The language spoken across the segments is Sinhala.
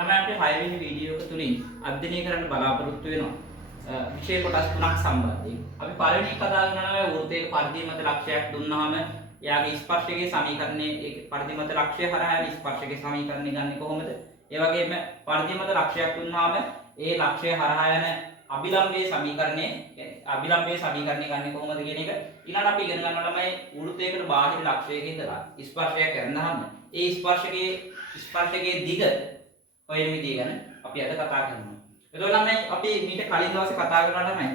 තමයි අපේ 6 වෙනි වීඩියෝ එක තුලින් අධ්‍යයනය කරන්න බලාපොරොත්තු වෙනවා විෂය කොටස් තුනක් සම්බන්ධයෙන්. අපි පළවෙනි කතා කරනවා වෘත්තයක පරිධිය මත ලක්ෂයක් දුන්නාම එයාගේ ස්පර්ශකයේ සමීකරණයේ ඒ පරිධිය මත ලක්ෂය හරහා ස්පර්ශකයේ සමීකරණය ගන්නේ කොහොමද? ඒ වගේම පරිධිය මත ලක්ෂයක් දුන්නාම ඒ ලක්ෂය හරහා යන අභිලම්බයේ සමීකරණය ගන්නේ කොහොමද කියන එක ඊළඟ අපි ඉගෙන ගන්නවා තමයි වෘත්තයකට බාහිර ලක්ෂයක ඉඳලා ස්පර්ශයක් කරනහම ඒ ස්පර්ශකයේ දිග ඔය විදිහ ගැන අපි අද කතා කරනවා. එතකොට නම් අපි මීට කලින් දවසේ කතා කරනවා තමයි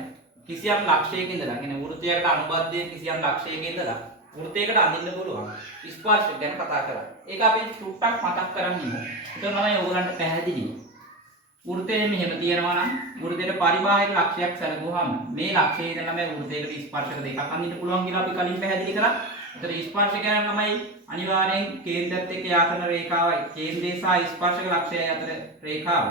කිසියම් ලක්ෂයක ඉඳලා කියන්නේ වෘත්තයකට අනුබද්ධ කිසියම් ලක්ෂයක ඉඳලා වෘත්තයකට අඳින්න පුළුවන් ස්පර්ශ ගැන කතා කරා. ඒක අපි චුට්ටක් මතක් කරගන්නමු. එතකොට තමයි ඕගලන්ට පැහැදිලි. වෘත්තයේ මෙහෙම තියෙනවා නම් වෘත්තයේ පරිබාහිර ලක්ෂයක් සැලකුවාම මේ ලක්ෂයේ ඉඳලා මේ වෘත්තයකට ස්පර්ශක දෙකක් අඳින්න පුළුවන් කියලා අපි කලින් පැහැදිලි කරා. එතකොට ස්පර්ශ කියන්නේ තමයි අනිවාර්යෙන් කේන්ද්‍රයත් එක්ක යා කරන රේඛාවයි කේන්ද්‍රය සහ ස්පර්ශක ලක්ෂය අතර රේඛාව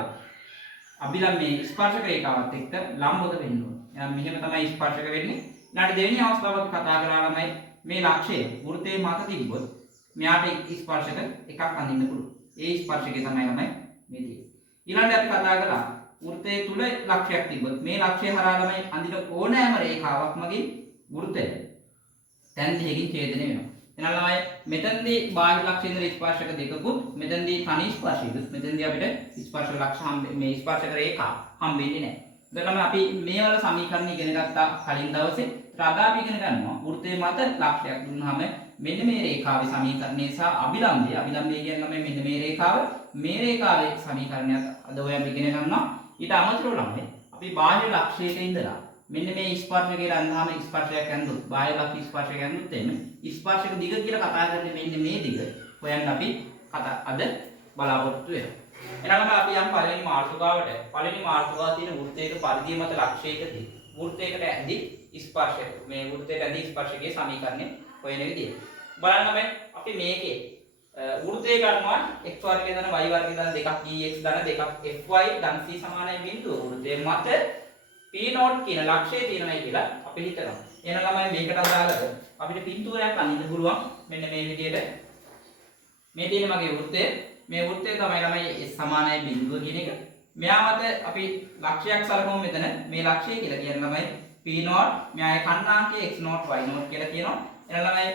අභිලම්බයේ ස්පර්ශක රේඛාවත් එක්ක ලම්බක වෙන්න ඕනේ. එහෙනම් මෙහෙම තමයි ස්පර්ශක වෙන්නේ. ඊළඟ දෙවෙනි අවස්ථාවක් කතා කරලා ළමයි මේ ලක්ෂය වෘත්තයේ මත තිබ්බොත් මෙයාට ස්පර්ශක එකක් අඳින්න පුළුවන්. ඒ ස්පර්ශකය තමයි ළමයි මේ තියෙන්නේ. ඊළඟට අපි කතා කරා වෘත්තයේ තුල ලක්ෂයක් තිබ්බොත් මේ ලක්ෂය හරහා ළමයි අඳින ඕනෑම රේඛාවක් මගින් වෘත්තය දැන් දෙකකින් ඡේදනය වෙනවා. එහෙනම් ළමයි මෙතනදී බාහිර ලක්ෂයෙන් ස්පර්ශක දෙකකුත් මෙතනදී තනි ස්පර්ශයකුත් මෙතනදී අපිට ස්පර්ශක ලක්ෂ මේ ස්පර්ශක රේඛා හම්බෙන්නේ නැහැ. එතකොට අපි මේ වල සමීකරණ ඉගෙන ගත්තා කලින් දවසේ. අද අපි ඉගෙන ගන්නවා වෘත්තයේ මත ලක්ෂයක් දුන්නාම මෙන්න මේ රේඛාවේ සමීකරණය සහ අභිලම්බය කියන්නේ මෙන්න මේ රේඛාවේ සමීකරණයක් අද ඔයම ඉගෙන ගන්නවා. ඊට අමතරව ළමයි අපි බාහිර ලක්ෂයක ඉඳලා මෙන්න මේ ස්පර්ශකේ රන්දාම ස්පර්ශයක් යනදුත් බාහිර ලක්ෂ ස්පර්ශයක් යනදුත් එන්නේ ස්පර්ශක දිග කියලා කතා කරන්නේ මෙන්න මේ දිග හොයන්න අපි අද බලාපොරොත්තු වෙනවා. එහෙනම් අපි යම් පළවෙනි මාතෘකාව තියෙන වෘත්තයක පරිධිය මත ලක්ෂයකදී වෘත්තයකට ඇඳි ස්පර්ශක මේ වෘත්තයට ඇඳි ස්පර්ශකයේ සමීකරණය හොයන විදිය. බලන්න මේ අපි මේකේ වෘත්තය ගන්නවා x වර්ගය දන y වර්ගය දන දෙකක් dx දන දෙකක් fy දන c සමානයි බිඳුව වෘත්තයේ මත p0 කියන ලක්ෂය තියෙනයි කියලා අපි හිතනවා. එහෙනම් ළමයි මේකට අදාළව අපිට පින්තූරයක් අඳින්න පුළුවන් මෙන්න මේ විදිහට. මේ තියෙන මගේ වෘත්තය. මේ වෘත්තය තමයි ළමයි s සමානයි බිඳුව කියන එක. මෙයා මත අපි ලක්ෂයක් සලකමු මෙතන. මේ ලක්ෂය කියලා කියන ළමයි p0 මෙයාගේ කණ්ණාංකය x0 y0 කියලා කියනවා. එහෙනම් ළමයි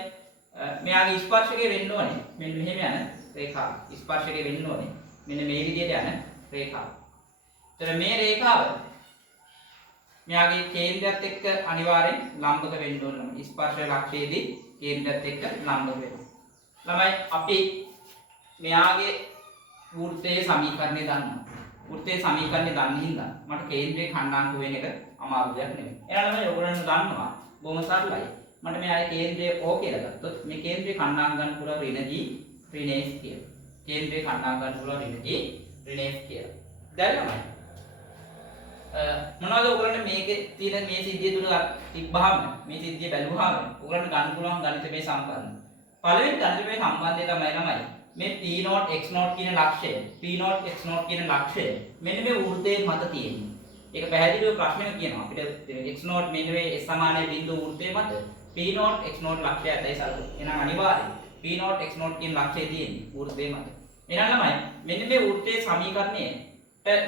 මෙයාගේ ස්පර්ශකය වෙන්න ඕනේ. මෙන්න මෙහෙම යන රේඛාව. ස්පර්ශකය වෙන්න ඕනේ. මෙන්න මේ විදිහට යන රේඛාව. එතන මේ රේඛාව මෙයාගේ කේන්ද්‍රයත් එක්ක අනිවාර්යෙන් ලම්බක වෙන්න ඕනේ. ස්පර්ශ ලක්ෂයේදී කේන්ද්‍රයත් එක්ක ලම්බක වෙනවා. ළමයි අපි මෙයාගේ වෘත්තයේ සමීකරණය දන්නවා. වෘත්තයේ සමීකරණය දන්න හින්දා මට කේන්ද්‍රයේ khණ්ඩාංක වෙන එක අමාරු දෙයක් නෙමෙයි. එහෙනම් ළමයි ඔයගොල්ලෝ දන්නවා බොහොම සරලයි. මට මෙයාගේ කේන්ද්‍රය O කියලා ගත්තොත් මේ කේන්ද්‍රයේ khණ්ඩාංක ගන්න පුළුවන් ඍණ G ඍණ F කියලා. කේන්ද්‍රයේ khණ්ඩාංක ගන්න පුළුවන් ඍණ G ඍණ F කියලා. දැන් ළමයි මොනවද ඔයගොල්ලන්ට මේකේ තියෙන මේ සිද්ධිය තුල තිබ්බහම මේ සිද්ධිය බැලුවාම ඔයගොල්ලන්ට ගන්න පුළුවන් ගණිතමය සම්බන්ධය. පළවෙනි ගණිතමය සම්බන්ධය තමයි ළමයි මේ p0 x0 කියන ලක්ෂය p0 x0 කියන ලක්ෂය මෙන්න මේ වෘත්තයේ මත තියෙන්නේ. ඒක පැහැදිලිව ප්‍රශ්නයක් කියනවා අපිට x0 මෙන්න මේ s සමානයි බිඳුව වෘත්තයේ මත p0 x0 ලක්ෂය ඇතයි සලකුණු. එහෙනම් අනිවාර්යයෙන් p0 x0 කියන ලක්ෂය තියෙන්නේ වෘත්තයේ මත. එහෙනම් ළමයි මෙන්න මේ වෘත්තයේ සමීකරණය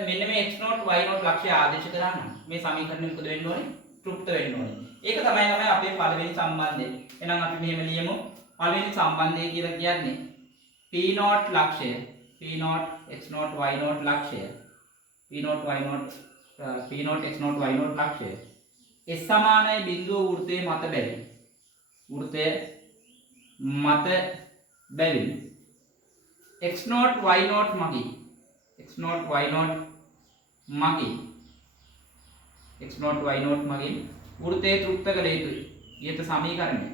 මෙන්න මේ x0 y0 ලක්ෂය ආදේශ කරා නම් මේ සමීකරණය මොකද වෙන්න ඕනේ? තෘප්ත වෙන්න ඕනේ. ඒක තමයි ළමයි අපේ පළවෙනි සම්බන්ධය. එහෙනම් අපි මෙහෙම ලියමු. පළවෙනි සම්බන්ධය කියලා කියන්නේ p0 ලක්ෂය p0 x0 y0 ලක්ෂය p0 x0 y0 ලක්ෂය s සමානයි බිඳුව වෘත්තයේ මත බැවින් වෘත්තයේ මත බැවින් x0 y0 මගින් x0 y0 මගින් වෘත්තයේ තෘප්ත කළ යුතුයි. ඊට සමීකරණය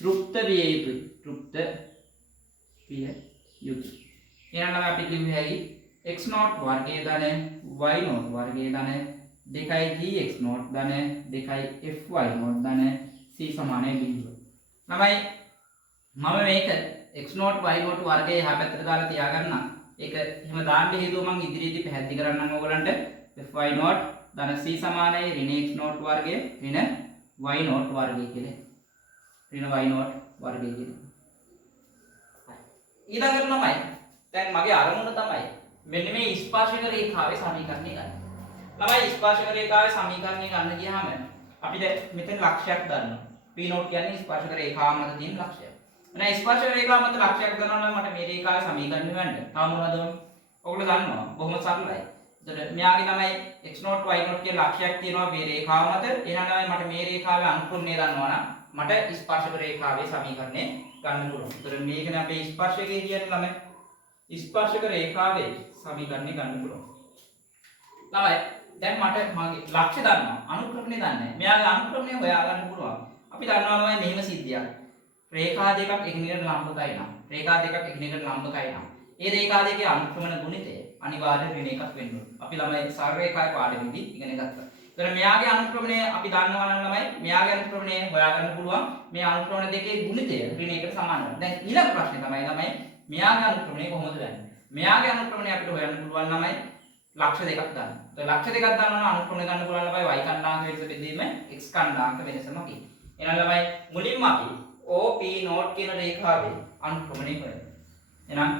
තෘප්ත විය යුතුයි. එහෙනම් අපි කිව්වේ හැකි x0 වර්ගය ධන y0 වර්ගය ධන 2gx0 ධන 2fy0 ධන c සමානයි බිඳුව. ළමයි මම මේක x0 y0 වර්ගය එහා පැත්තට දාලා තියාගන්න. ඒක එහෙම දාන්න හේතුව මම ඉදිරියේදී පැහැදිලි කරන්නම් ඕගලන්ට fy0 ධන c සමානයි ඍණ x0 වර්ගය ඍණ y0 වර්ගය කියලා. ඍණ y0 වර්ගය කියලා. ඊළඟට තමයි දැන් මගේ අරමුණ තමයි මෙන්න මේ ස්පර්ශක රේඛාවේ සමීකරණය ගන්න. ළමයි ස්පර්ශක රේඛාවේ සමීකරණය ගන්න ගියාම අපිට මෙතන ලක්ෂයක් ගන්නවා. P0 කියන්නේ ස්පර්ශක රේඛාව මත තියෙන ලක්ෂයක්. එහෙනම් ස්පර්ශක රේඛාව මත ලක්ෂයක් ගන්නවා නම් මට මේ රේඛාවේ සමීකරණය ගන්න. තාම මොනවද ඕනේ? ඔයගොල්ලෝ දන්නවා. බොහොම සරලයි. එතකොට මෙයාගේ තමයි x0 y0 කියන ලක්ෂයක් තියෙනවා මේ රේඛාව මත. එහෙනම් තමයි මට මේ රේඛාවේ අනුක්‍රමණය දන්නවා නම් මට ස්පර්ශක රේඛාවේ සමීකරණය ගන්න පුළුවන්. එතකොට මේකනේ අපේ ස්පර්ශකය කියන්නේ ළමයි. ස්පර්ශක රේඛාවේ සමීකරණය ගන්න පුළුවන්. ළමයි දැන් මට මගේ ලක්ෂ්‍ය දන්නවා අනුක්‍රමණය දන්නේ නැහැ. මෙයාගේ අනුක්‍රමණය හොයා ගන්න පුළුවන්. අපි දන්නවා ළමයි මෙහෙම සිද්ධියක්. රේඛා දෙකක් එකිනෙකට ලම්බකයි නම් රේඛා දෙකක් එකිනෙකට ලම්බකයි නම් ඒ රේඛා දෙකේ අනුක්‍රමණ ගුණිතය අනිවාර්යෙන් ඍණ එකක් වෙන්න ඕනේ. අපි ළමයි සරල රේඛාවේ පාඩමේදී ඉගෙන ගත්තා. ඒතර මෙයාගේ අනුක්‍රමණය අපි දන්නවා නම් ළමයි මෙයාගේ අනුක්‍රමණය හොයා ගන්න පුළුවන්. මේ අනුක්‍රමණ දෙකේ ගුණිතය ඍණ එකට සමාන වෙනවා. දැන් ඊළඟ ප්‍රශ්නේ තමයි ළමයි මෙයාගේ අනුක්‍රමණය කොහොමද දන්නේ? මෙයාගේ අනුක්‍රමණය අපිට හොයන්න පුළුවන් ළමයි ලක්ෂ දෙකක් ගන්න. ඒතර ලක්ෂ දෙකක් ගන්නවා නම් අනුක්‍රමණය ගන්න පුළුවන් ළමයි y කණ්ඩාංක වෙනස බෙදීම x කණ්ඩාංක වෙනසම කි. එහෙනම් ළමයි මුලින්ම අපි OP0 කියන රේඛාවේ අනුක්‍රමණය කරමු. එහෙනම්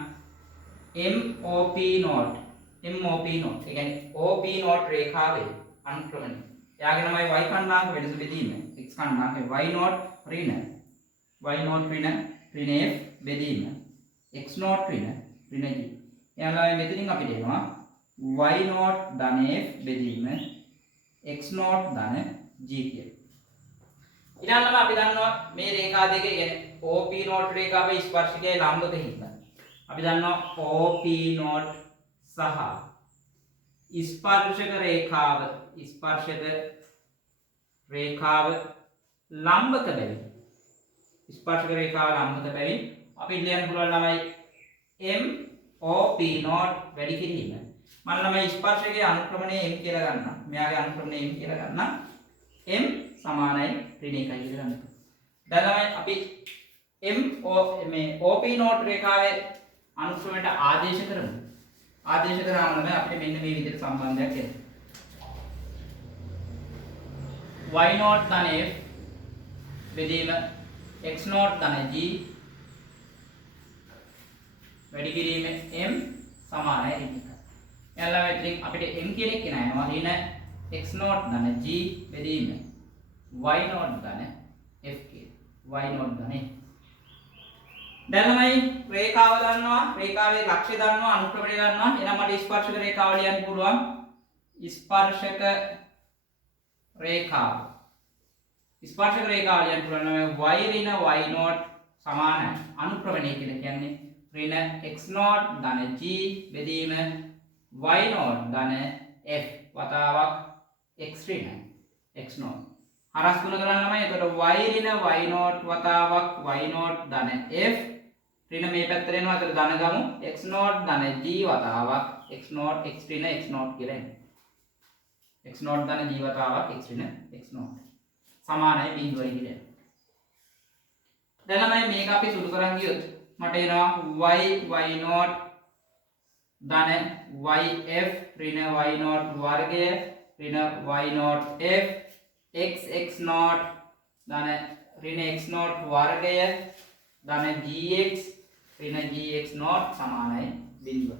MOP0 ඒ කියන්නේ OP0 රේඛාවේ අනුක්‍රමණය. එයාගේ නමයි y කණ්ඩාංක වෙනස බෙදීම x කණ්ඩාංක y0 ඍණ f බෙදීම x0 ඍණ g. එයාලා මෙතනින් අපිට එනවා y0 ධන f බෙදීම x0 ධන g කියලා. ඊළඟට අපි දන්නවා මේ රේඛා දෙකේ කියන්නේ OP0 රේඛාවේ ස්පර්ශකයේ ලම්බක හින්දා අපි දන්නවා OP0 සහ ස්පර්ශක රේඛාව ලම්බක බැවින් ස්පර්ශක රේඛාව ලම්බක බැවින් අපි ලියන්න පුළුවන් ළමයි MOP0 වැඩි කිරීම. මම ළමයි ස්පර්ශකයේ අනුක්‍රමණය m කියලා ගන්නවා. මෙයාගේ අනුක්‍රමණය m කියලා ගන්නවා. m සමානයි ඍණ 1 කියලා ගන්නවා. දැන් ළමයි අපි මේ OP0 රේඛාවේ අනුක්‍රමණයට ආදේශ කරමු. ආදේශ කරාම තමයි අපිට මෙන්න මේ විදිහට සම්බන්ධයක් එන්නේ. y0 ධන f බෙදීම x0 ධන g වැඩි කිරීම m සමානයි ඍණ 1. එයාලා මෙතනින් අපිට m කියන එක නෑනවා ඍණ x0 ධන g බෙදීම y0 ධන f කියන y0 ධන f. දැන් ළමයි රේඛාව දන්නවා රේඛාවේ ලක්ෂ්‍ය දන්නවා අනුක්‍රමණය දන්නවා එහෙනම් මට ස්පර්ශක රේඛාව ලියන්න පුළුවන් ස්පර්ශක රේඛාව ලියන්න පුළුවන් නම් y ඍණ y0 සමානයි අනුක්‍රමණය කියලා කියන්නේ ඍණ x0 ධන g බෙදීම y0 ධන f වතාවක් x ඍණ x0 හරස් ගුණ කරන්න ළමයි එතකොට y ඍණ y0 වතාවක් y0 ධන f ඍණ මේ පැත්තට එනවා අතට ධන ගමු x0 ධන g වතාවක් x0 x ඍණ x0 කියලා එන්නේ x0 ධන g වතාවක් x ඍණ x0 සමානයි බිඳුවයි කියලා. දැන් ළමයි මේක අපි සුළු කරන් ගියොත් මට එනවා y y0 ධන yf ඍණ y0 වර්ගය ඍණ y0 f x x0 ධන ඍණ x0 වර්ගය ධන gx ඍණ gx0 සමානයි බිඳුව.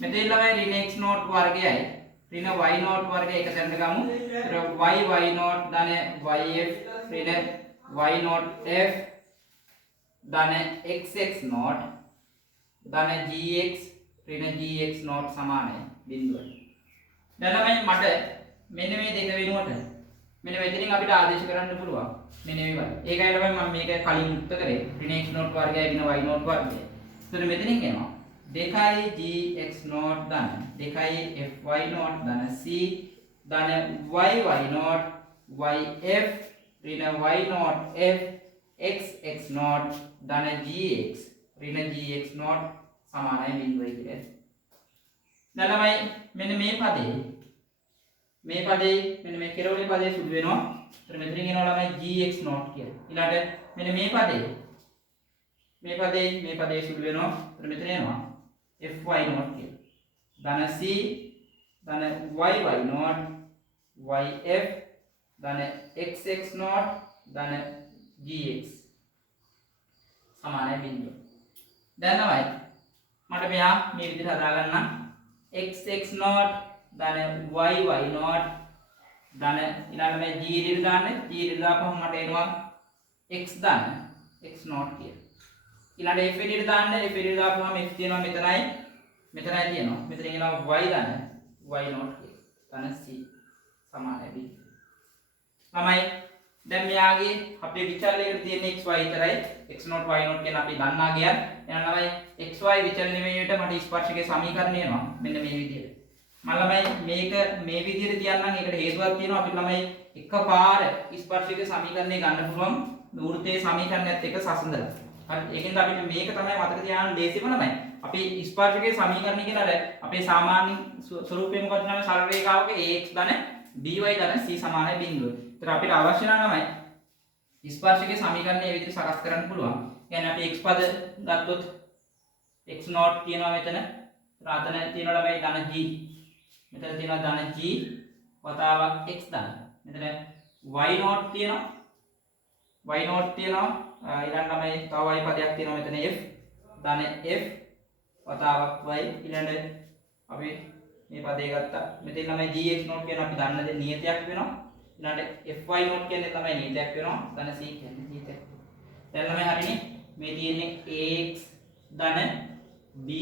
මෙතන ළමයි ඍණ x0 වර්ගයයි ඍණ y0 වර්ගය එක තැනට ගමු. ඒතර y y0 ධන yf ඍණ y0 f ධන x x0 ධන gx ඍණ gx0 සමානයි බිඳුව. දැන් ළමයි මට මෙන්න මේ දෙක වෙනුවට මෙන්න මෙතනින් අපිට ආදේශ කරන්න පුළුවන්. මෙන්න මේ වගේ. ඒකයි ළමයි මම මේක කලින් උත්තර කරේ ඍණ x0 වර්ගය ඍණ y0 වර්ගය. එතන මෙතනින් එනවා 2යි gx0 ධන 2යි fy0 ධන c ධන yy0 yf ඍණ y0 f x x0 ධන gx ඍණ gx0 සමානයි බිඳුවයි කියලා. දැන් ළමයි මෙන්න මේ පදේ මෙන්න මේ කෙරවලේ පදේ සුදු වෙනවා. ඒතර මෙතනින් එනවා ළමයි gx0 කියලා. ඊළඟට මෙන්න මේ පදේ සුදු වෙනවා. ඒතර මෙතන එනවා fy0 කියලා. ධන c ධන yy0 yf ධන x x0 ධන gx සමානයි බිඳුව. දැන් තමයි මට මෙයා මේ විදිහට හදා ගන්න x not ධන y not ධන ඊළඟ මේ g ඉදිරියට දාන්නේ g ඉදිරියට දාපුවම මට එනවා x ධන x not කියලා. ඊළඟ f ඉදිරියට දාන්නේ f ඉදිරියට දාපුවම f තියෙනවා මෙතනයි තියෙනවා. මෙතන එනවා y ධන y not කියලා. ධන c සමානයි b. ළමයි දැන් මෙයාගේ අපේ විචලනයකට තියෙන xy විතරයි x not y not කියන අපි දන්නා ගියන් එහෙනම් ළමයි xy විචලනය වේට මට ස්පර්ශකයේ සමීකරණය එනවා මෙන්න මේ විදිහට. මම ළමයි මේක මේ විදිහට තියන්නම් ඒකට හේතුවක් තියෙනවා අපි ළමයි එකපාර ස්පර්ශකයේ සමීකරණය ගන්න පුළුවන් වෘත්තයේ සමීකරණයත් එක්ක සසඳලා. හරි ඒකෙන්ද අපිට මේක තමයි මතක තියාගන්න ලේසිම ළමයි. අපි ස්පර්ශකයේ සමීකරණය කියන අර අපේ සාමාන්‍ය ස්වරූපය මොකක්ද නම් සරල රේඛාවක ax ධන by ධන c සමානයි බිඳුව. ඒතර අපිට අවශ්‍ය නම් ස්පර්ශකයේ සමීකරණය මේ විදිහට සකස් කරන්න පුළුවන්. කියන්නේ අපි x පද ගත්තොත් x not කියනවා මෙතන. රාතන තියෙනවා ළමයි ධන g. මෙතන තියෙනවා ධන g වතාවක් x ධන. මෙතන y not තියෙනවා. y not තියෙනවා. ඊළඟ ළමයි තව y පදයක් තියෙනවා මෙතන f ධන f වතාවක් y ඊළඟ අපි මේ පදේ ගත්තා. මෙතන ළමයි gx not කියන අපි දන්න දේ නියතයක් වෙනවා. ඊළඟ fy not කියන්නේ තමයි නියතයක් වෙනවා. ධන c කියන්නේ නියතයක්. දැන් ළමයි හරිනේ. මේ තියෙන්නේ ax ධන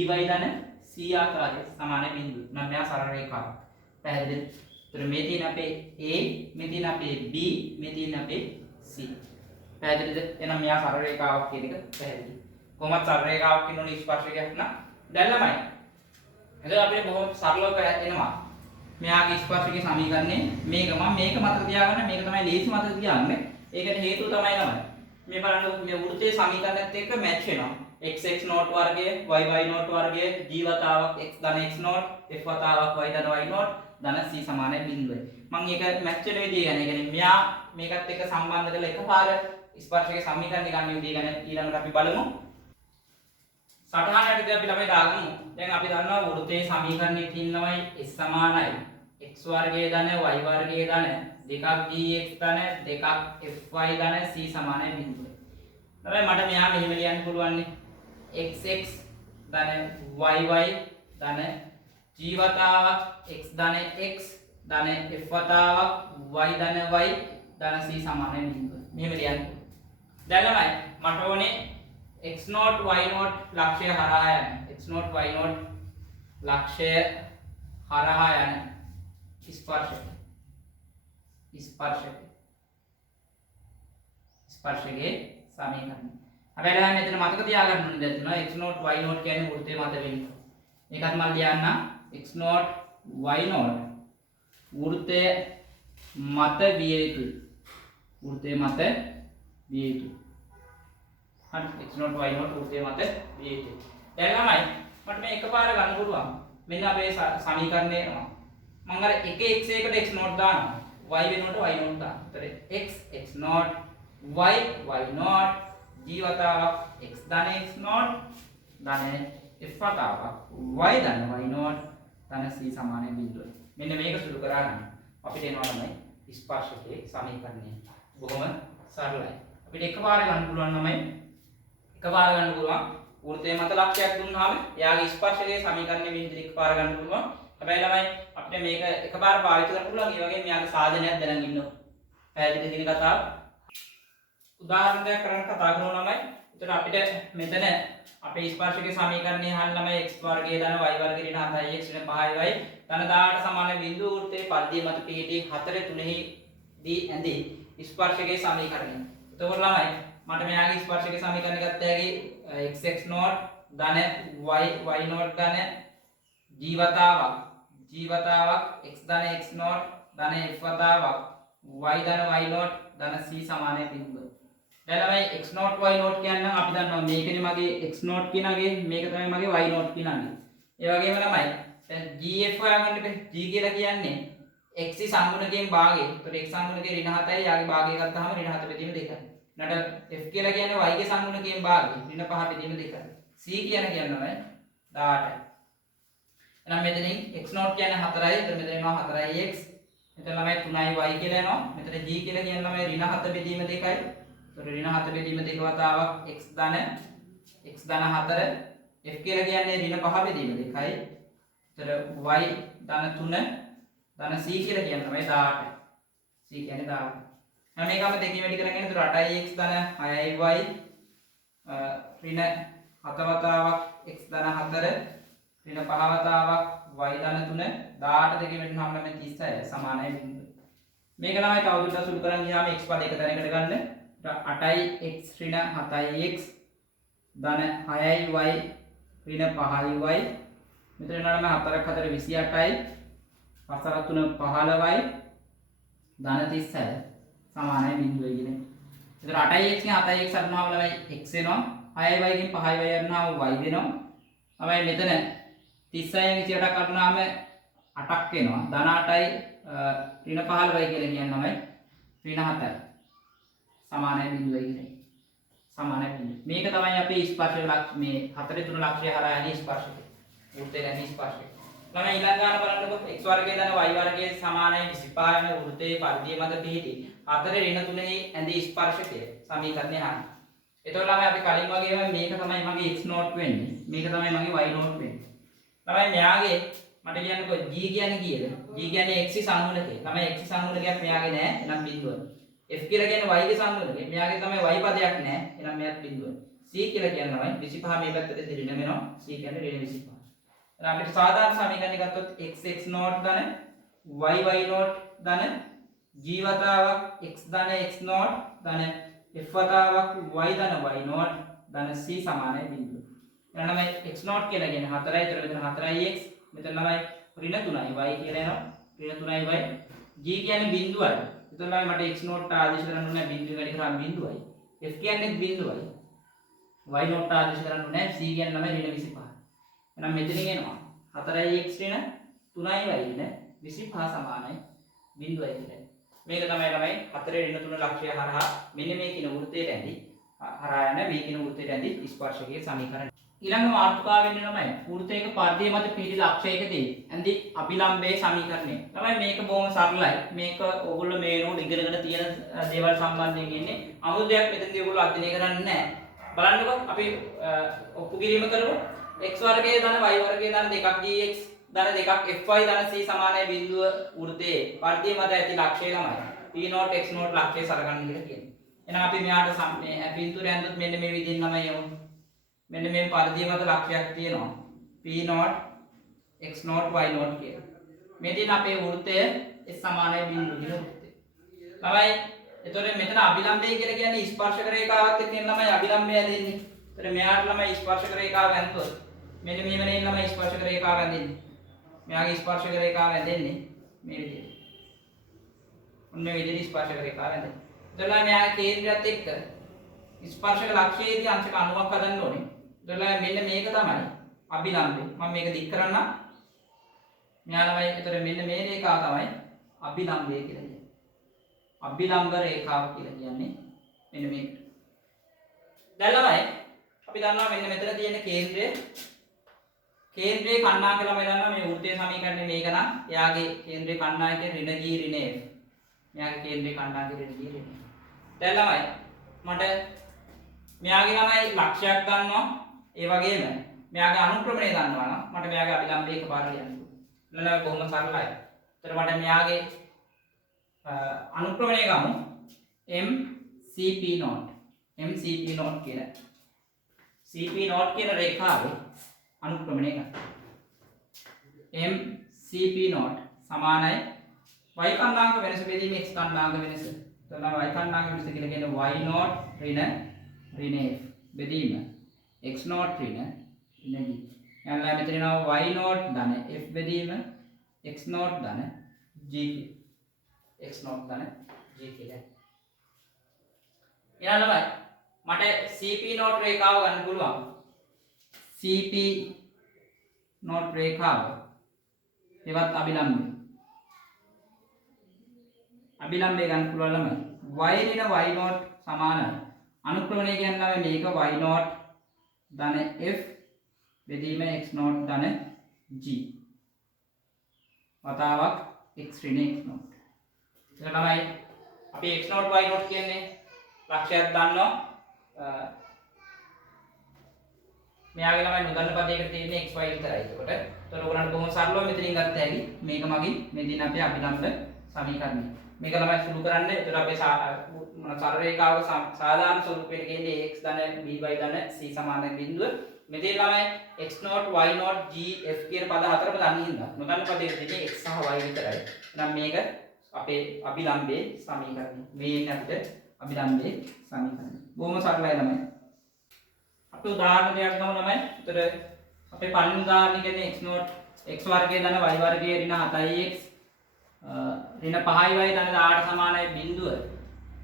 by ධන c ආකාරයේ සමාන බිඳුව. නම් මෙයා සරල රේඛාවක්. පැහැදිලිද? ඒතර මේ තියෙන අපේ a, මේ තියෙන අපේ b, මේ තියෙන අපේ c. පැහැදිලිද? එහෙනම් මෙයා සරල රේඛාවක් කියන එක පැහැදිලි. කොහොමද සරල රේඛාවක් කියන උනේ ස්පර්ශකයක් නා? දැන් ළමයි එතකොට අපිට බොහොම සරලව එනවා. මෙයාගේ ස්පර්ශකයේ සමීකරණය මේක මේක මතක තියාගන්න මේක තමයි ලේසි මතක තියාගන්න. ඒකට හේතුව තමයි මේ බලන්න මේ වෘත්තයේ සමීකරණයත් එක්ක මැච් වෙනවා. x not වර්ගය y not වර්ගය g වතාවක් x ධන x not f වතාවක් y ධන y not ධන c සමානයි බිඳුවයි. මම ඒක මැච් වෙන විදිය ගැන කියන්නේ මෙයා මේකත් එක්ක සම්බන්ධ කරලා එකපාර ස්පර්ශකයේ සමීකරණය ගන්න විදිය ගැන ඊළඟට අපි බලමු. සටහනකට අපි ළමයි දාගමු. දැන් අපි දන්නවා වෘත්තයේ සමීකරණයක ඉන්නවයි s සමානයි x වර්ගයේ ධන y වර්ගයේ ධන දෙකක් gx ධන දෙකක් fy ධන c සමානයි බිඳුවයි. ළමයි මට මෙයා මෙහෙම ලියන්න පුළුවන් නේ. xx ධන yy ධන g වතාවක් x ධන x ධන f වතාවක් y ධන y ධන c සමානයි බිඳුවයි. මෙහෙම ලියන්න. දැන් ළමයි මට ඕනේ x not y not ලක්ෂය හරහා යන x not y not ලක්ෂය හරහා යන ස්පර්ශකයේ සමීකරණය. හැබැයි දැන් මෙතන මතක තියාගන්න ඕනේ දැන් තියෙනවා x not y not කියන්නේ වෘත්තයේ මත වෙන්නේ. මේකත් මම ලියන්න x not y not වෘත්තයේ මත විය යුතුයි. වෘත්තයේ මත විය යුතුයි. හරි x not y not වෘත්තයේ මත විය යුතුයි. දැන් ළමයි මට මේ එකපාර ගන්න පුළුවන්. මෙන්න අපේ සමීකරණය එනවා. මම අර එක x එකට x not දානවා. y වෙනකොට y not දානවා. ඒතර x not y not g වතාවක් x ධන x not ධන f වතාවක් y ධන y not ධන c සමානයි බිඳුවයි. මෙන්න මේක සුළු කරා නම් අපිට එනවා තමයි ස්පර්ශකයේ සමීකරණය. බොහොම සරලයි. අපිට එකපාර ගන්න පුළුවන් තමයි එකපාර ගන්න පුළුවන් වෘත්තයේ මත ලක්ෂයක් දුන්නාම එයාගේ ස්පර්ශකයේ සමීකරණය මේ විදිහට එකපාර ගන්න පුළුවන්. හැබැයි ළමයි අපිට මේක එකපාර පාවිච්චි කරන්න පුළුවන්. ඒ වගේම මෙයාගේ සාධනයක් දැනගෙන ඉන්නවා. පැහැදිලිද කියන කතාව? උදාහරණයක් කරන්න කතා කරනවා ළමයි. එතකොට අපිට මෙතන අපේ ස්පර්ශකයේ සමීකරණය අහන්න ළමයි x වර්ගය ධන y වර්ගය ඍණ 7x ඍණ 5y ධන 18 සමාන බිඳුව වෘත්තයේ පද්ධතිය මත පිහිටි 4 3 දී ඇඳි ස්පර්ශකයේ සමීකරණය. එතකොට ළමයි මට මෙයාගේ ස්පර්ශකයේ සමීකරණය ගත්ත හැකි xx not ධන y not ධන g වතාවක් x ධන x not ධන f වතාවක් y ධන y not ධන c සමානයි බිඳුව. දැන් ළමයි x not y not කියනනම් අපි දන්නවා මේකනේ මගේ x not කියනගේ මේක තමයි මගේ y not කියනගේ. ඒ වගේම ළමයි දැන් gf හොයාගන්න ඉතින් g කියලා කියන්නේ x සංගුණකයෙන් භාගය. ඒතකොට x සංගුණකේ ඍණ 7යි යාගේ භාගය ගත්තාම ඍණ 7 බෙදීම 2යි. නට f කියලා කියන්නේ y ගේ සංගුණකයෙන් භාගය. ඍණ 5 බෙදීම 2යි. c කියන්නේ 18යි. එහෙනම් මෙතනින් x not කියන්නේ 4යි. එතන මෙතන එනවා 4ix. මෙතන ළමයි 3y කියලා එනවා. මෙතන g කියලා කියන්නේ ළමයි ඍණ 7 බෙදීම 2යි. ඍණ 7 බෙදීම 2 වතාවක් x ධන x ධන 4 f කියලා කියන්නේ ඍණ 5 බෙදීම 2යි. එතන y ධන 3 ධන c කියලා කියන්නේ තමයි 18. c කියන්නේ 18. හැම එකම දෙකෙන් වැඩි කරගෙන එතන 8x ධන 6y ඍණ 7 වතාවක් x ධන 4 ඍණ 5 වතාවක් y ධන 3 18 දෙකෙන් වැඩි වුණාම තමයි 36 සමානයි බිඳුව. මේක තමයි තවදුරටත් සුළු කරන් ගියාම x පද එක තැනකට ගන්න. 8x ඍණ 7x ධන 6y ඍණ 5y මෙතන එනවා නම් 4ක් 4 28යි 5ක් 3 15යි ධන 36 සමානයි බිඳුවයි කියන්නේ. එතන 8x ගෙන් 7x අරනවාම ළමයි x එනවා 6y ගෙන් 5y අරනවාම y දෙනවා. තමයි මෙතන 36න් 28ක් අරනවාම 8ක් එනවා. ධන 8යි ඍණ 15යි කියලා කියන්නේ ඍණ 7යි සමානයි බිඳුවයි කියන්නේ. සමානයි බිඳුව. මේක තමයි අපේ ස්පර්ශක ලක්ෂ මේ 4 3 ලක්ෂය හරහා යන ස්පර්ශකය. වෘත්තය ගැන ස්පර්ශකය. ළමයි ඊළඟ ගාන බලන්නකො x වර්ගය ධන y වර්ගය සමානයි 25 යන වෘත්තයේ පරිධිය මත පිහිටි 4 ඍණ 3 ඇඳි ස්පර්ශකය සමීකරණය අහන්න. එතකොට ළමයි අපි කලින් වගේම මේක තමයි මගේ x නෝට් වෙන්නේ. මේක තමයි මගේ y නෝට් වෙන්නේ. ළමයි මෙයාගේ මට කියන්නකො g කියන්නේ කීයද? g කියන්නේ x සංහුණකය. ළමයි x සංහුණකයක් මෙයාගේ නෑ. එහෙනම් බිඳුව. f කියලා කියන්නේ y ගේ සංහුණකය. මෙයාගේ තමයි y පදයක් නෑ. එහෙනම් මෙයාත් බිඳුව. c කියලා කියන්නේ ළමයි 25 මේ පැත්තට ඍණ වෙනවා. c කියන්නේ ඍණ 25. එහෙනම් අපිට සාධාරණ සමීකරණය ගත්තොත් x නෝට් ධන y නෝට් ධන g වතාවක් x ධන x නෝට් ධන f වතාවක් y ධන y නෝට් ධන c සමානයි බිඳුව. එහෙනම් ළමයි x නෝට් කියලා කියන්නේ 4යි. ඒතර මෙතන 4යි x මෙතන ළමයි ඍණ 3යි y කියලා එනවා. ඍණ 3යි y g කියන්නේ බිඳුවයි. එතන ළමයි මට x නෝට් ආදේශ කරන්න ඕනේ බිඳුව වැඩි කරාම බිඳුවයි. f කියන්නේ බිඳුවයි. y නෝට් ආදේශ කරන්න ඕනේ c කියන්නේ ළමයි ඍණ 25. එහෙනම් මෙතනින් එනවා 4x ඍණ 3y ඍණ 25 සමානයි බිඳුවයි කියන්නේ. මේක තමයි ළමයි 4 ඍණ 3 ලක්ෂය හරහා මෙන්න මේ කින වෘත්තයට ඇඳි හරහා යන මේ කින වෘත්තයට ඇඳි ස්පර්ශකයේ සමීකරණය. ඊළඟ මාතෘකාව වෙන්නේ ළමයි වෘත්තයක පරිධිය මත පිහිටි ලක්ෂයකදී ඇඳි අභිලම්බයේ සමීකරණය. ළමයි මේක බොහොම සරලයි. මේක ඕගොල්ලෝ මේ නෝඩ් ඉගෙනගෙන තියෙන දේවල් සම්බන්ධයෙන් ඉන්නේ. අමුතු දෙයක් මෙතනදී ඕගොල්ලෝ අධ්‍යයනය කරන්නේ නැහැ. බලන්නකො අපි ඔප්පු කිරීම කරමු. x වර්ගයේ ධන y වර්ගයේ ධන 2ක් dx ධන 2ක් fy ධන c සමානයි බිඳුව වෘත්තයේ පරිධිය මත ඇති ලක්ෂය ළමයි p නෝට් x නෝට් ලක්ෂය සලකන්න කියලා කියන්නේ. එහෙනම් අපි මෙයාට මේ පින්තූරය ඇඳුත් මෙන්න මේ විදිහින් ළමයි යමු. මෙන්න මේ පරිධිය මත ලක්ෂයක් තියෙනවා p note x note y note කියලා. මේ තියෙන අපේ වෘත්තය s සමානයි බිඳුව කියන වෘත්තය. ළමයි එතකොට මෙතන අභිලම්බය කියලා කියන්නේ ස්පර්ශක රේඛාවත් එක්ක ළමයි අභිලම්බය ඇදෙන්නේ. එතකොට මෙයාට ළමයි ස්පර්ශක රේඛාව ඇඳුවොත් මෙන්න මෙහෙම නේ ළමයි ස්පර්ශක රේඛාව ඇඳෙන්නේ. මෙයාගේ ස්පර්ශක රේඛාව ඇඳෙන්නේ මේ විදිහට. ඔන්න මේ විදිහට ස්පර්ශක රේඛාව ඇඳෙන්නේ. එතකොට මෙයාගේ කේන්ද්‍රයත් එක්ක ස්පර්ශක ලක්ෂයේදී අංශක 90ක් හදන්න ඕනේ. එතකොට මෙන්න මේක තමයි අභිලම්බය. මම මේක දික් කරන්නම්. මෙයා ළමයි එතකොට මෙන්න මේ රේඛාව තමයි අභිලම්බය කියලා කියන්නේ. අභිලම්බ රේඛාව කියලා කියන්නේ මෙන්න මේක. දැන් ළමයි අපි දන්නවා මෙන්න මෙතන තියෙන කේන්ද්‍රයේ කණ්ණායක ළමයි දන්නවා මේ වෘත්තීය සමීකරණය මේක නම් එයාගේ කේන්ද්‍රයේ කණ්ණායකය ඍණ g ඍණ f. මෙයාගේ කේන්ද්‍රයේ කණ්ණායකය ඍණ g ඍණ f. දැන් ළමයි මට මෙයාගේ ළමයි ලක්ෂයක් ගන්නවා ඒ වගේම මෙයාගේ අනුක්‍රමණය දන්නවා නම් මට මෙයාගේ අභිලම්බය එකපාරට ලියන්න පුළුවන්. ළමයි බොහොම සරලයි. ඒතර මට මෙයාගේ අනුක්‍රමණය ගමු mcp නෝට් mcp නෝට් කියලා cp නෝට් කියන රේඛාවේ අනුක්‍රමණය ගන්න. mcp නෝට් සමානයි y කණ්ඩාංග වෙනස බෙදීම x කණ්ඩාංග වෙනස. එතන y කණ්ඩාංග වෙනස කියලා කියන්නේ y නෝට් ඍණ f බෙදීම x නෝට් ඍණ g. එහෙනම් මෙතන එනවා y නෝට් ධන f බෙදීම x නෝට් ධන g x නෝට් ධන g කියලා. ඊළඟ මට cp නෝට් රේඛාව ගන්න පුළුවන්. cp නෝට් රේඛාව එවත් අභිලම්බය. අභිලම්බය ගන්න පුළුවන් ළමයි. y ඍණ y නෝට් සමානයි. අනුක්‍රමණය කියන්නේ මේක y නෝට් ධන f බෙදීම x නෝට් ධන g. වතාවක් x ඍණ x නෝට්. ඒක තමයි අපි x නෝට් y නෝට් කියන්නේ ලක්ෂයක් දන්නවා. මෙයාගේ ළමයි නොදන්න පදයකට තියෙන්නේ xy විතරයි. එතකොට ඔයගොල්ලන්ට බොහොම සරලව මෙතනින් ගත්ත හැකි. මේක මගින් මෙදින අපේ අභිලම්බ සමීකරණය. මේක ළමයි සුළු කරන්න. එතකොට අපේ සරල රේඛාවක සාධාරණ ස්වරූපයට කියන්නේ x ධන by ධන c සමාන බිඳුව. මෙතන ළමයි x0 y0 g f කියන පද හතරම දන්නේ හින්දා නොදන්න පදයකට තියෙන්නේ x සහ y විතරයි. එහෙනම් මේක අපේ අභිලම්බයේ සමීකරණය. මේ ඉන්නේ අපිට අභිලම්බයේ සමීකරණය. බොහොම සරලයි ළමයි. අපි උදාහරණයක් ගමු ළමයි. ඒතර අපේ පළවෙනි උදාහරණය කියන්නේ x0 x වර්ගය ධන y වර්ගය ඍණ 7x ඍණ 5y ධන 18 සමානයි බිඳුව.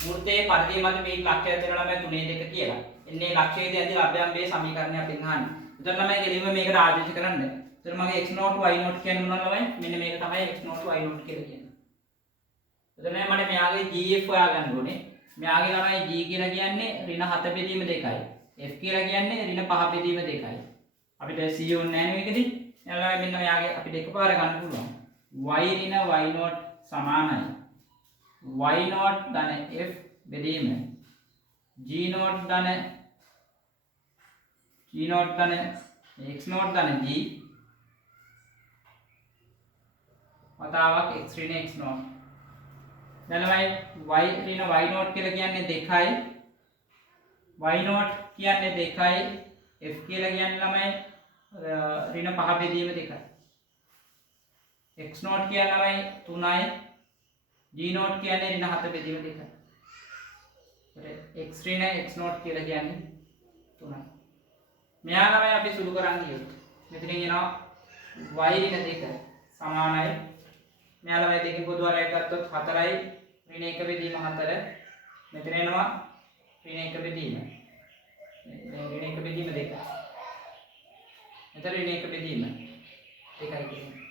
වෘත්තයේ පරිධිය මත මේ ලක්ෂය දෙන ළමයි 3 2 කියලා. එන්නේ ලක්ෂයේදී ඇති අභ්‍යම්බයේ සමීකරණය අපෙන් අහන්නේ. ඒතර ළමයි කෙලින්ම මේකට ආදේශ කරන්න. ඒතර මගේ x0 y0 කියන්නේ මොනවද ළමයි? මෙන්න මේක තමයි x0 y0 කියලා කියන්නේ. එතන මට මෙයාගේ gf හොයා ගන්න ඕනේ. මෙයාගේ ළමයි g කියලා කියන්නේ ඍණ 7 බෙදීම 2යි. f කියලා කියන්නේ ඍණ 5 බෙදීම 2යි. අපිට c ඕනේ නැහැ මේකදී. ළමයි මෙන්න මෙයාගේ අපිට එකපාර ගන්න පුළුවන්. y ඍණ y0 සමානයි. y0 ධන f බෙදීම g0 ධන x0 ධන g වතාවක් x ඍණ x0. දැන් ළමයි y ඍණ y0 කියලා කියන්නේ 2යි. y0 කියන්නේ 2යි. f කියලා කියන්නේ ළමයි ඍණ 5 බෙදීම 2යි. x0 කියන්නේ ළමයි 3යි. g0 කියන්නේ ඍණ 7 බෙදීම 2යි. x ඍණ x0 කියලා කියන්නේ 3යි. මෙයා ළමයි අපි සුළු කරන් ගියොත් මෙතනින් එනවා y ඍණ 2 සමානයි. මෙයා ළමයි දෙකෙන් පොදු වරයක් ගත්තොත් 4යි ඍණ 1 බෙදීම 4. මෙතන එනවා ඍණ 1 බෙදීම. ඍණ 1 බෙදීම 2. මෙතන ඍණ 1 බෙදීම 2යි කියන්නේ.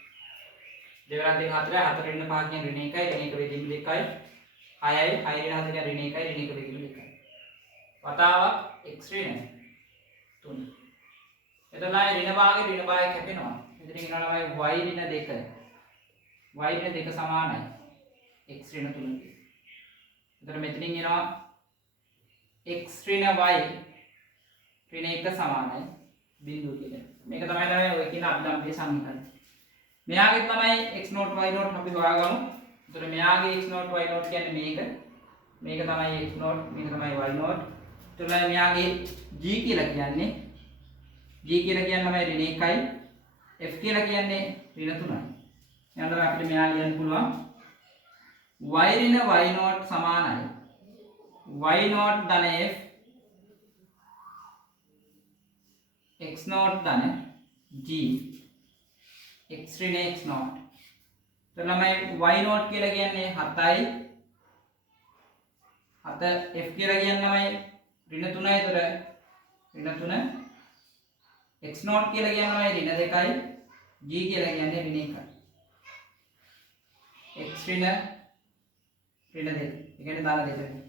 දෙවරක් 2 4යි 4 ඍණ 5 කියන්නේ ඍණ 1යි ඍණ 1 බෙදීම 2යි. 6යි 6 ඍණ 4 කියන්නේ ඍණ 1යි ඍණ 1 බෙදීම 2යි. වතාවක් x ඍණ 3. එතනයි ඍණ භාගයේ ඍණ භාගය කැපෙනවා. මෙතන කියනවා y ඍණ 2. y ඍණ 2 සමානයි x ඍණ 3. එතන මෙතනින් එනවා x ඍණ y ඍණ 1 සමානයි බිඳුව කියලා. මේක තමයි ළමයි ඔය කියන අභිලම්බයේ සමීකරණය. මෙයාගේ තමයි x0 y0 අපි හොයාගමු. එතන මෙයාගේ x0 y0 කියන්නේ මේක. මේක තමයි x0 මේක තමයි y0. එතන මෙයාගේ g කියලා කියන්නේ ළමයි ඍණ 1යි. f කියලා කියන්නේ ඍණ 3යි. එහෙනම් අපිට මෙයා ලියන්න පුළුවන් y ඍණ y0 සමානයි y0 ධන f x0 ධන g x ඍණ x0. එතන ළමයි y0 කියලා කියන්නේ 7යි. 7 f කියලා කියන්නේ ළමයි ඍණ 3යි. ඒතර ඍණ 3 x0 කියලා කියන්නේ ළමයි ඍණ 2යි. g කියලා කියන්නේ ඍණ 1යි. x ඍණ 2. ඒ කියන්නේ දාන දෙකයි.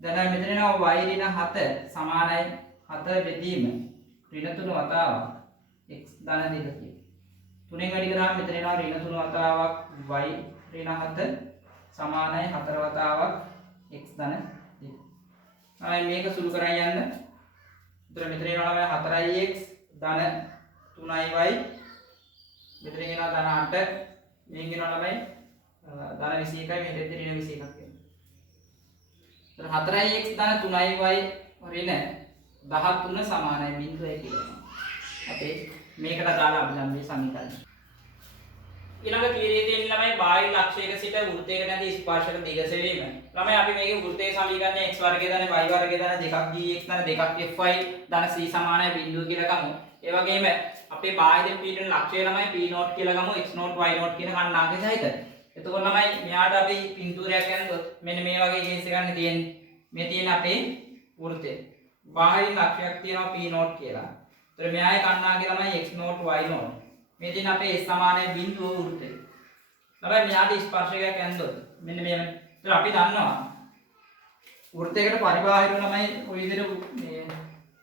දැන් මෙතන එනවා y ඍණ 7 සමානයි 7 බෙදීම ඍණ 3 වතාවක් x දාන දෙකයි. 3ෙන් වැඩි කරාම මෙතන එනවා ඍණ 3 වතාවක් y ඍණ 7 සමානයි 4 වතාවක් x දාන දෙක. මේක සුළු කරන් යන්න. එතන මෙතන එනවා 4x ධන 3y මෙතන එනවා ධන 8 මේක එනවා ළමයි ධන 21යි මේ දෙද්දී ඍණ 21ක් එනවා. 4x ධන 3y ඍණ 13 සමානයි 0 කියලා. අපේ මේකට දාලා අභිලම්බයේ සමීකරණය. ඊළඟ තීරයේ තියෙන ළමයි බාහිර ලක්ෂයක සිට වෘත්තයකට නැති ස්පර්ශක දිග සෙවීම. ළමයි අපි මේකේ වෘත්තයේ සමීකරණය x වර්ගය ධන y වර්ගය ධන 2ක් dx ධන 2ක් fy ධන c සමානයි බිඳුව කියලා ගමු. ඒ වගේම අපේ බාහිර පීඩන ලක්ෂය ළමයි p0 කියලා ගමු x0 y0 කියන කණ්ණාගේ සහිත. එතකොට ළමයි මෙයාට අපි පින්තූරයක් ගන්නකොත් මෙන්න මේ වගේ කේස් එකක් තියෙන්නේ. මේ තියෙන අපේ වෘත්තය. බාහිර ලක්ෂයක් තියෙනවා p0 කියලා. ඒතර මෙයාගේ කණ්ණාගේ ළමයි x0 y0. මේ තියෙන අපේ s සමානයි බිඳුව වෘත්තය. ළමයි මෙයාට ස්පර්ශකයක් ඇන්දොත් මෙන්න මේ. ඒතර අපි දන්නවා වෘත්තයකට පරිබාහිර ළමයි ওই විදිහට මේ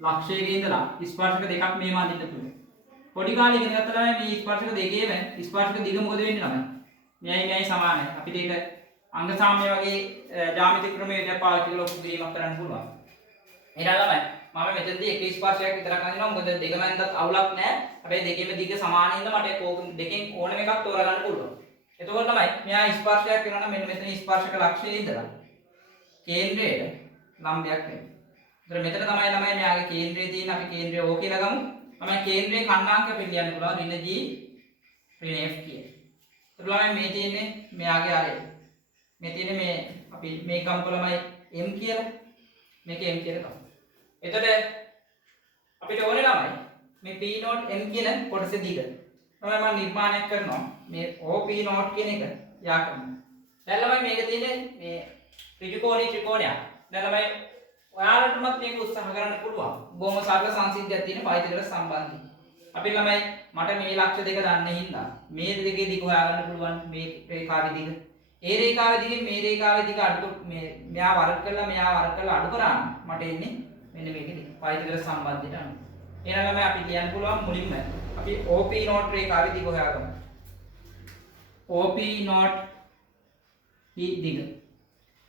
ලක්ෂයක ඉඳලා ස්පර්ශක දෙකක් මේම අඳින්න පුළුවන්. පොඩි කාලේ ඉගෙන ගත්තා ළමයි මේ ස්පර්ශක දෙකේම ස්පර්ශක දිග මොකද වෙන්නේ ළමයි? මෙයයි සමානයි. අපිට ඒක අංග සාම්‍ය වගේ ජ්‍යාමිතික ක්‍රමයකට පාවිච්චි කරලා ඔප්පු කිරීමක් කරන්න පුළුවන්. එහෙනම් ළමයි මම මෙතනදී එක ස්පර්ශයක් විතරක් අඳිනවා. මොකද දෙකම ඇඳත් අවුලක් නැහැ. හැබැයි දෙකේම දිග සමාන හින්දා මට කෝක දෙකෙන් ඕනම එකක් තෝරා ගන්න පුළුවන්. එතකොට තමයි මෙයා ස්පර්ශයක් වෙනවා නම් මෙන්න මෙතන ස්පර්ශක ලක්ෂණය ඉඳලා කේන්ද්‍රයට ලම්බයක් වෙනවා. ඒතර මෙතන තමයි ළමයි මෙයාගේ කේන්ද්‍රය තියෙන. අපි කේන්ද්‍රය O කියලා ගමු. තමයි කේන්ද්‍රයේ khණ්ඩාංක පිළියන්න පුළුවන් ඍණ G ඍණ F කියලා. ඒතර ළමයි මේ තියෙන්නේ මෙයාගේ ආරය. මේ තියෙන්නේ මේ අපි මේ ගම්ප ළමයි M කියලා. මේක M කියලා ගමු. එතකොට අපිට ඕනේ ළමයි මේ P නෝට් M කියන කොටසේ දිග. තමයි මම නිර්මාණයක් කරනවා මේ OP නෝට් කියන එක යා කරනවා. දැන් ළමයි මේක තියෙන්නේ මේ ත්‍රිකෝණී ත්‍රිකෝණයක්. දැන් ළමයි ඔයාලටමත් මේක උත්සාහ කරන්න පුළුවන්. බොහොම සරල සංසිද්ධියක් තියෙන පයිතගොරස් සම්බන්ධයි. අපි ළමයි මට මේ ලක්ෂ්‍ය දෙක දන්නේ හින්දා මේ දෙකේ දිග හොයාගන්න පුළුවන් මේ රේඛාවේ දිග. ඒ රේඛාවේ දිගෙන් මේ රේඛාවේ දිග අඩු මෙයා වර්ග කරලා මෙයා වර්ග කරලා අඩු කරාම මට එන්නේ මෙන්න මේකේ දිග. පයිතගොරස් සම්බන්ධයට අනුව. එහෙනම් ළමයි අපි කියන්න පුළුවන් මුලින්ම අපි OP නෝට් රේඛාවේ දිග හොයාගමු. OP නෝට් දිග.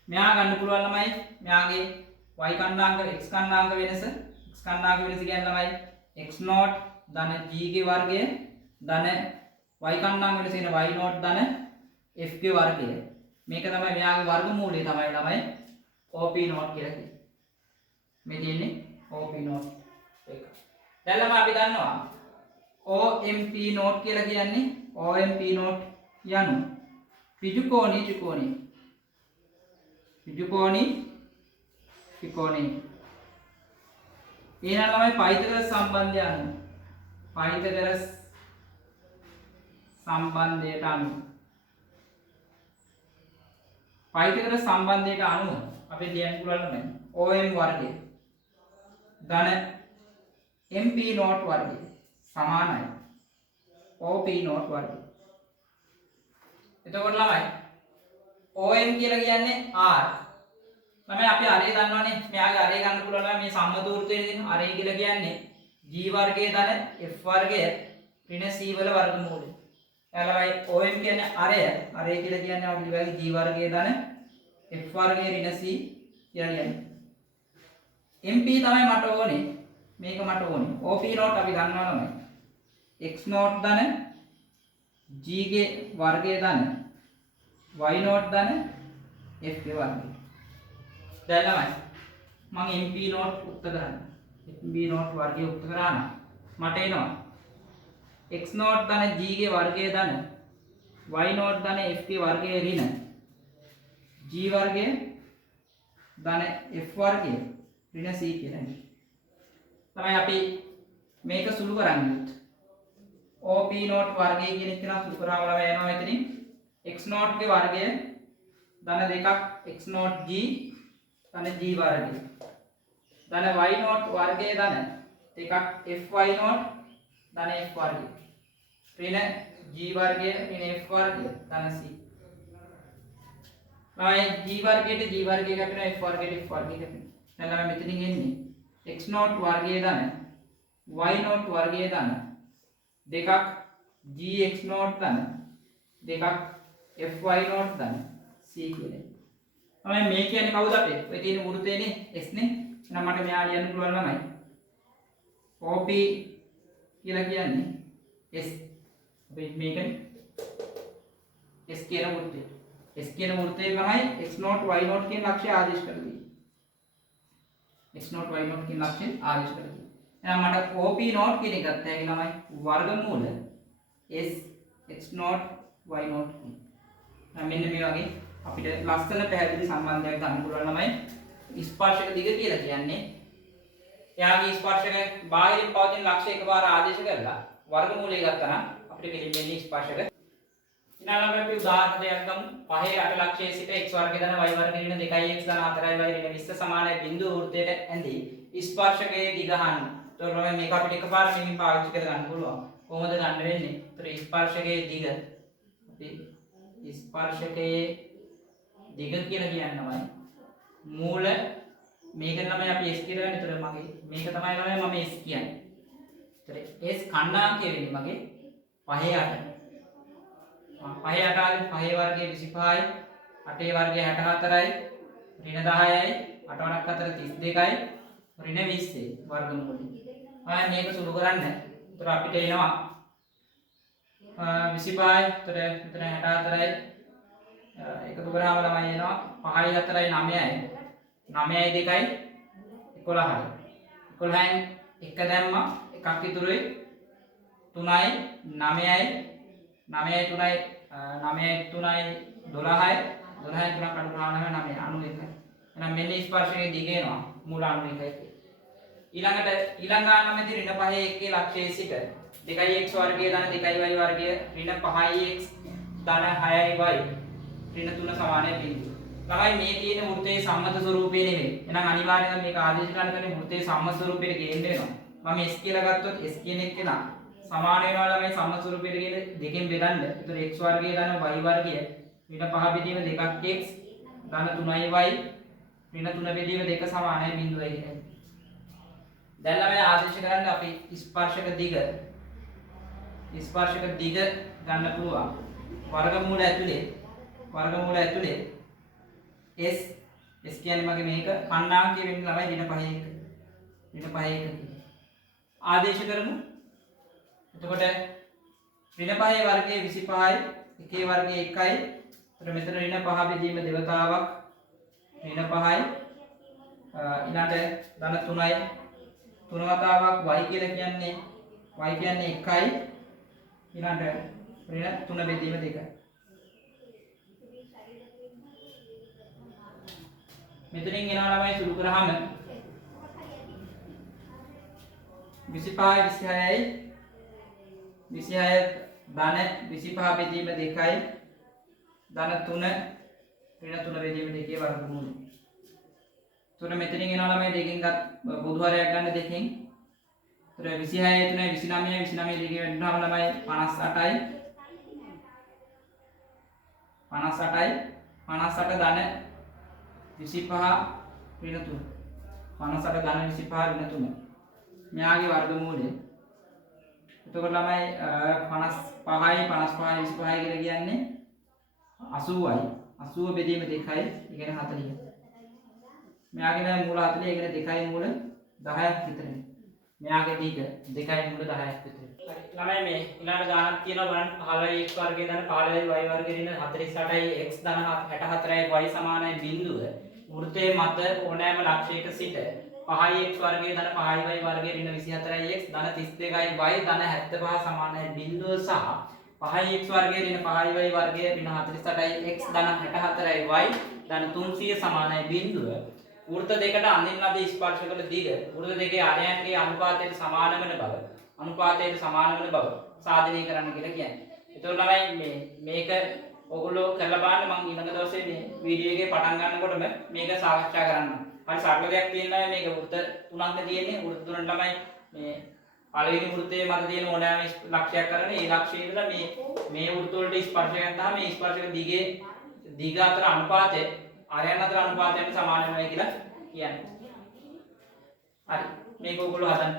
මෙයා ගන්න පුළුවන් ළමයි මෙයාගේ y කණ්ඩාංක x කණ්ඩාංක වෙනස x කණ්ඩාංක වෙනස කියන්නේ ළමයි x නෝට් ධන g ගේ වර්ගය ධන y කණ්ඩාංක වෙනස කියන y නෝට් ධන f ගේ වර්ගය. මේක තමයි මෙයාගේ වර්ගමූලය තමයි ළමයි OP නෝට් කියලා කියන්නේ. මේ තියෙන්නේ OP නෝට් එක. දැන් ළමයි අපි දන්නවා OMP නෝට් කියලා කියන්නේ OMP නෝට් යනු ත්‍රිකෝණී ත්‍රිකෝණී ත්‍රිකෝණී ත්‍රිකෝණී. එහෙනම් ළමයි පයිතගොරස් සම්බන්ධය අනුව පයිතගොරස් සම්බන්ධයට අනුව පයිතගොරස් සම්බන්ධයට අනුව අපි ලියන්න පුළුවන් ළමයි OM වර්ගය ධන MP නෝට් වර්ගය සමානයි OP නෝට් වර්ගය. එතකොට ළමයි OM කියලා කියන්නේ R. ළමයි අපි අරේ දන්නවනේ මෙයාගේ අරේ ගන්න පුළුවන් නම් මේ සම්මත වෘත්තයේ තියෙන අරේ කියලා කියන්නේ G වර්ගයේ ධන F වර්ගය ඍණ C වල වර්ගමූලය. ළමයි OM කියන්නේ අරේ කියලා කියන්නේ අපි ලියන්නේ G වර්ගයේ ධන F වර්ගයේ ඍණ C කියලා ලියන්නේ. MP තමයි මට ඕනේ. මේක මට ඕනේ. OP නෝට් අපි ගන්නවා ළමයි. X නෝට් ධන G ගේ වර්ගයේ ධන y නෝට් ධන f ගේ වර්ගය. දැන් ළමයි මම mp නෝට් උත්තර කරන්න. mp නෝට් වර්ගය උත්තර කරා නම් මට එනවා x නෝට් ධන g ගේ වර්ගය ධන y නෝට් ධන f ගේ වර්ගයේ ඍණ g වර්ගය ධන f වර්ගය ඍණ c කියලා. තමයි අපි මේක සුළු කරන්නේ. OP නෝට් වර්ගය කියන එක නම් සුළු කරාම ළමයි එනවා එතනින් x නෝට් ගේ වර්ගය ධන දෙකක් x නෝට් g ධන g වර්ගය ධන y නෝට් වර්ගය ධන දෙකක් fy නෝට් ධන f වර්ගය ඍණ g වර්ගය ඍණ f වර්ගය ධන c. g වර්ගයට g වර්ගය කැපෙනවා f වර්ගයට f වර්ගය කැපෙනවා. දැන් ළමයි මෙතනින් එන්නේ x නෝට් වර්ගය ධන y නෝට් වර්ගය ධන දෙකක් gx නෝට් ධන දෙකක් fy නෝට් ධන c කියන්නේ. තමයි මේ කියන්නේ කවුද අපේ? ඔය තියෙන වෘත්තයනේ s නේ. එහෙනම් මට මෙයා ලියන්න පුළුවන් ළමයි. OP කියලා කියන්නේ s. අපි මේකනේ s කියන වෘත්තය. s කියන වෘත්තේ තමයි x නෝට් y නෝට් කියන ලක්ෂ්‍ය ආදේශ කරලා x නෝට් y නෝට් කියන ලක්ෂ්‍ය ආදේශ කරලා. එහෙනම් මට OP නෝට් කියන එක ගත්තා ඒ ළමයි වර්ගමූල s x note y note. මෙන්න මේ වගේ අපිට ලස්සන පැහැදිලි සම්බන්ධයක් ගන්න පුළුවන් ළමයි. ස්පර්ශක දිග කියලා කියන්නේ එයාගේ ස්පර්ශක බාහිරින් පවතින ලක්ෂ්‍ය එකපාර ආදේශ කරලා වර්ගමූලය ගත්තා නම් අපිට කෙලින්ම ස්පර්ශක. ඊළඟට අපි උදාහරණයක් ගමු. පහේ අට ලක්ෂයේ සිට x වර්ගය ධන y වර්ගය ඍණ 2x ධන 4y ඍණ 20 සමානයි බිඳුව වෘත්තයට ඇඳී ස්පර්ශකයේ දිග අහන්න. ඒතකොට මේක අපිට එකපාර මෙහින් පාවිච්චි කර ගන්න පුළුවන්. කොහොමද ගන්න වෙන්නේ? ඒතර ස්පර්ශකයේ දිග අපි ස්පර්ශකයේ දිග කියලා කියනවායි මූල මේක තමයි අපි s කියලා ගන්න. ඒතර මගේ මේක තමයි ළමයි මම s කියන්නේ. ඒතර s ඛණ්ඩාංකය වෙන්නේ මගේ 5 8. 5 8 5 වර්ගයේ 25යි 8 වර්ගයේ 64යි ඍණ 10යි 8 වරක් 4 32යි ඍණ 20 වර්ගමූලය. මේක සුළු කරන්න. ඒතර අපිට එනවා 25යි. ඒතර මෙතන 64යි. එකතු කරාම ළමයි එනවා 5යි 4යි 9යි. 9යි 2යි 11යි. 11න් එක දැම්මා එකක් ඉතුරුයි 3යි 9යි 9යි 3යි 9යි 3යි 12යි 12යි 3ක් අඩු කරාම 9යි 91යි. එහෙනම් මෙන්න ස්පර්ශයේ දිග එනවා මූල 91යි. ඊළඟ ගානමේදී ඍණ 5යි 1ේ ලක්ෂයේ සිට 2x වර්ගය ධන 2y වර්ගය ඍණ 5x ධන 6y ඍණ 3 සමානයි බිඳුව. ළමයි මේ තියෙන වෘත්තයේ සම්මත ස්වරූපය නෙමෙයි. එහෙනම් අනිවාර්යයෙන්ම මේක ආදේශ ගන්න කරන්නේ වෘත්තයේ සම්මත ස්වරූපයට ගේන්න වෙනවා. මම s කියලා ගත්තොත් s කියන එක නා සමාන වෙනවා ළමයි සම්මත ස්වරූපයට ගේන දෙකෙන් බෙදන්න. ඒතර x වර්ගය ධන y වර්ගය ඍණ 5 බෙදීම 2x ධන 3y ඍණ 3 බෙදීම 2 සමානයි බිඳුවයි කියන්නේ. දැන් ළමයි ආදේශ කරන්න අපි ස්පර්ශක දිග ගන්න පුළුවන්. වර්ගමූල ඇතුලේ s කියන්නේ මගේ මේක කණ්ණාංකය වෙන්නේ ළමයි ඍණ 5 ආදේශ කරමු. එතකොට ඍණ 5 වර්ගයේ 25යි 1 වර්ගයේ 1යි. එතකොට මෙතන ඍණ 5 බෙදීම දෙවතාවක් ඍණ 5යි ඊළඟට ධන 3යි 3 වතාවක් y කියලා කියන්නේ y කියන්නේ 1යි ඊළඟට ඍණ 3 බෙදීම 2යි. මෙතනින් එනවා ළමයි සුළු කරාම 25 26යි 26 ධන 25 බෙදීම 2යි ධන 3 ඍණ 3 බෙදීම 2 වර්ගමූලය. එතකොට මෙතනින් එනවා ළමයි දෙකෙන් පොදු හරයක් ගන්න දෙකෙන්. එතකොට 26 3 29 29 දෙකෙන් වෙනවාම ළමයි 58යි 58 ධන 25 ඍණ 3 58 ධන 25 ඍණ 3 මෙයාගේ වර්ගමූලය. එතකොට ළමයි 55යි 25යි 25යි කියලා කියන්නේ 80යි 80 බෙදීම 2යි ඒ කියන්නේ 40යි. මෙයාගේ දැන් මූල 40 ඒ කියන්නේ 2යි මූල 10ක් විතරයි. මෙයාගේ දිග 2යි මූල 10ක් විතරයි. හරි ළමයි මේ ඊළඟ ගානක් තියෙනවා බලන්න 15x වර්ගය ධන 15y වර්ගය ඍණ 48යි x ධන 64යි y සමානයි බිඳුව වෘත්තයේ මත ඕනෑම ලක්ෂයක සිට 5x වර්ගය ධන 5y වර්ගය ඍණ 24යි x ධන 32යි y ධන 75 සමානයි බිඳුව සහ 5x වර්ගය ඍණ 5y වර්ගය ඍණ 48යි x ධන 64යි y ධන 300 සමානයි බිඳුව වෘත්ත දෙකට අඳින්න ලද ස්පර්ශකල දිග වෘත්ත දෙකේ ආරයන්ගේ අනුපාතයට සමාන වන බව සාධනය කරන්න කියලා කියන්නේ. ඒතකොට ළමයි මේක ඔයගොල්ලෝ කරලා බලන්න මම ඊළඟ දවසේ මේ වීඩියෝ එකේ පටන් ගන්නකොටම මේක සාකච්ඡා කරන්න. හරි සරල දෙයක් තියෙනවා මේක වෘත්ත තුනක් තියෙන්නේ. වෘත්ත තුනට ළමයි මේ පළවෙනි වෘත්තයේ මත තියෙන ඕනෑම ලක්ෂයක් කරගෙන ඒ ලක්ෂය ඉඳලා මේ වෘත්ත වලට ස්පර්ශ ගන්නාම මේ ස්පර්ශක දිග අතර අනුපාතය ආරයන් අතර අනුපාතයට සමාන වෙනවා කියලා කියන්නේ. හරි මේක ඔයගොල්ලෝ හදන්න.